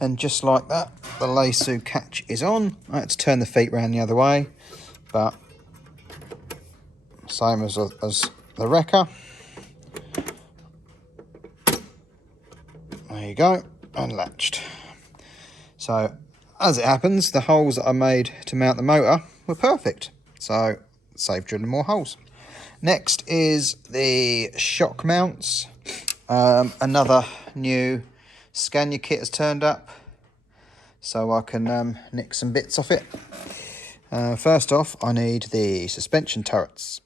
And just like that, the Lesu catch is on. I had to turn the feet round the other way, but same as the Wrecker. There you go, and latched. So, as it happens, the holes that I made to mount the motor were perfect. So, saved drilling more holes. Next is the shock mounts. Another new Scania kit has turned up, so I can nick some bits off it. First off, I need the suspension turrets.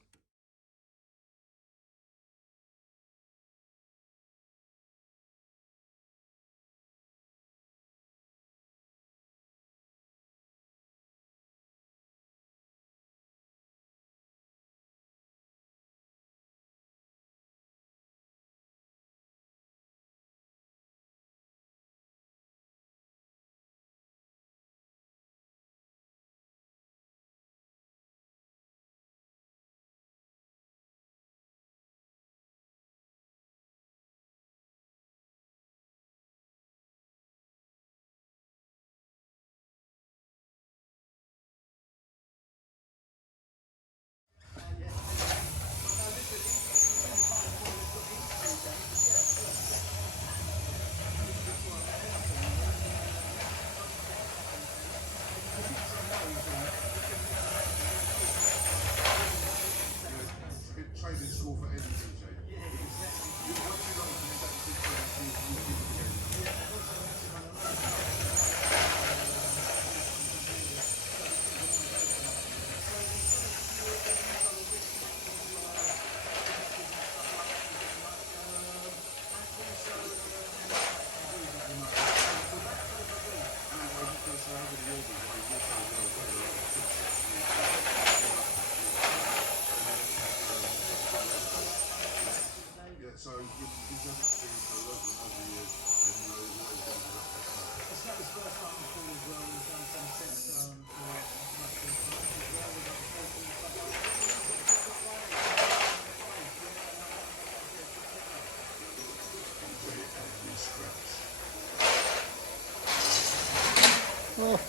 Oh.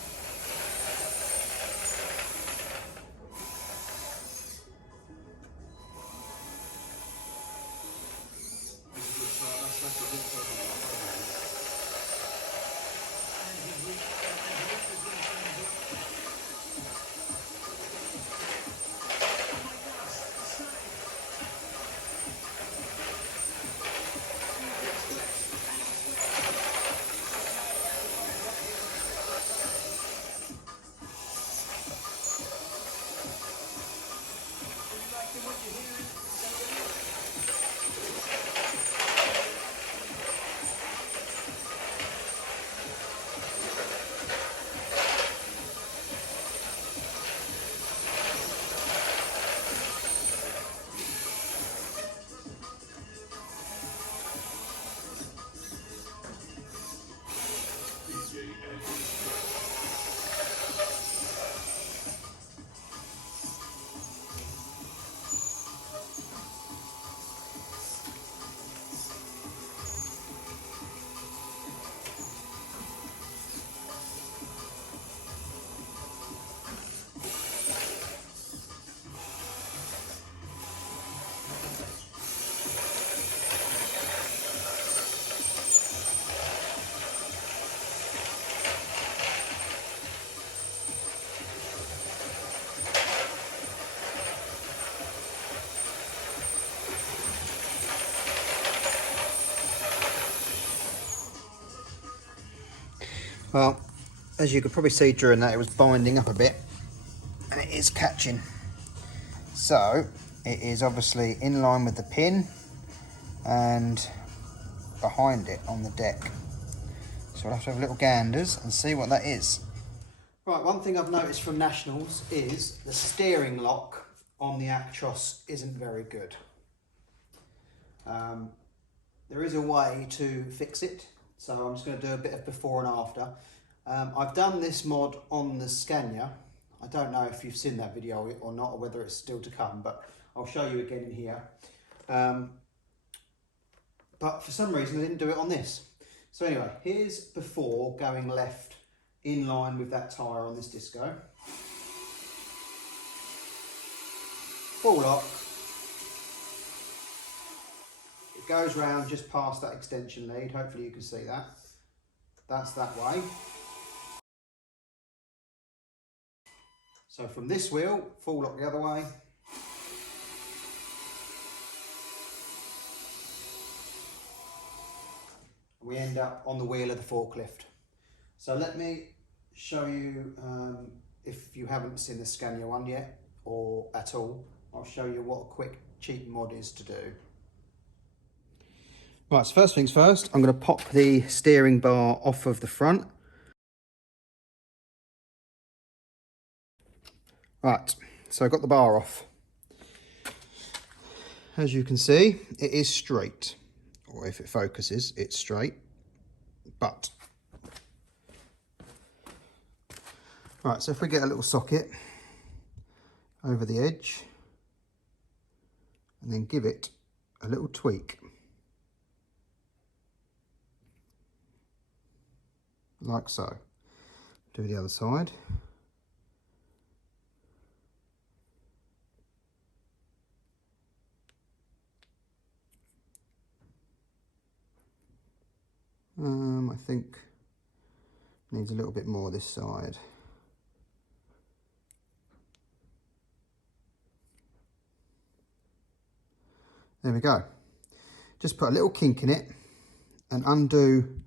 Well, as you could probably see during that, it was binding up a bit, and it is catching. So it is obviously in line with the pin and behind it on the deck. So we'll have to have little ganders and see what that is. Right, one thing I've noticed from Nationals is the steering lock on the Actros isn't very good. There is a way to fix it, so I'm just going to do a bit of before and after. I've done this mod on the Scania. I don't know if you've seen that video or not, or whether it's still to come, but I'll show you again in here. But for some reason I didn't do it on this. So anyway, here's before going left in line with that tyre on this disco. Full lock. It goes round just past that extension lead. Hopefully you can see that. That's that way. So from this wheel, full lock the other way. We end up on the wheel of the forklift. So let me show you, if you haven't seen the Scania one yet, or at all, I'll show you what a quick, cheap mod is to do. Right, so first things first, I'm going to pop the steering bar off of the front. Right, so I've got the bar off. As you can see, it is straight, or if it focuses, it's straight, but. Right, so if we get a little socket over the edge, and then give it a little tweak, like so. Do the other side. I think needs a little bit more this side. There we go. Just put a little kink in it and undo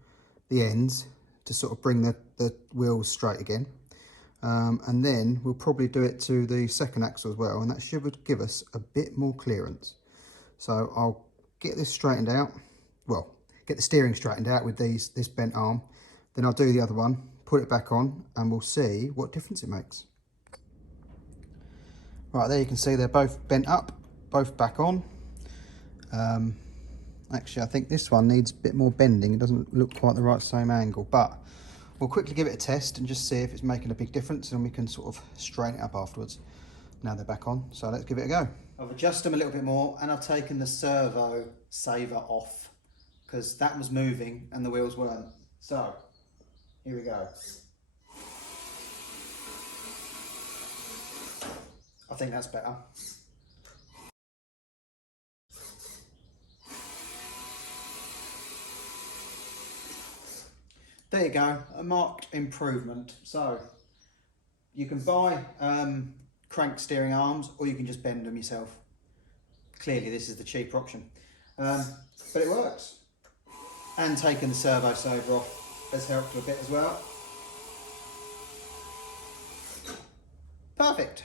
the ends to sort of bring the wheels straight again. And then we'll probably do it to the second axle as well, and that should give us a bit more clearance. So I'll get this straightened out. Well, get the steering straightened out with this bent arm. Then I'll do the other one, put it back on, and we'll see what difference it makes. Right, there you can see they're both bent up, both back on. Actually, I think this one needs a bit more bending. It doesn't look quite the right same angle, but we'll quickly give it a test and just see if it's making a big difference, and we can sort of straighten it up afterwards. Now they're back on, so let's give it a go. I've adjusted them a little bit more, and I've taken the servo saver off because that was moving and the wheels weren't. So here we go. I think that's better. There you go, a marked improvement. So you can buy crank steering arms, or you can just bend them yourself. Clearly this is the cheaper option, but it works. And taking the servo saver off has helped a bit as well. Perfect.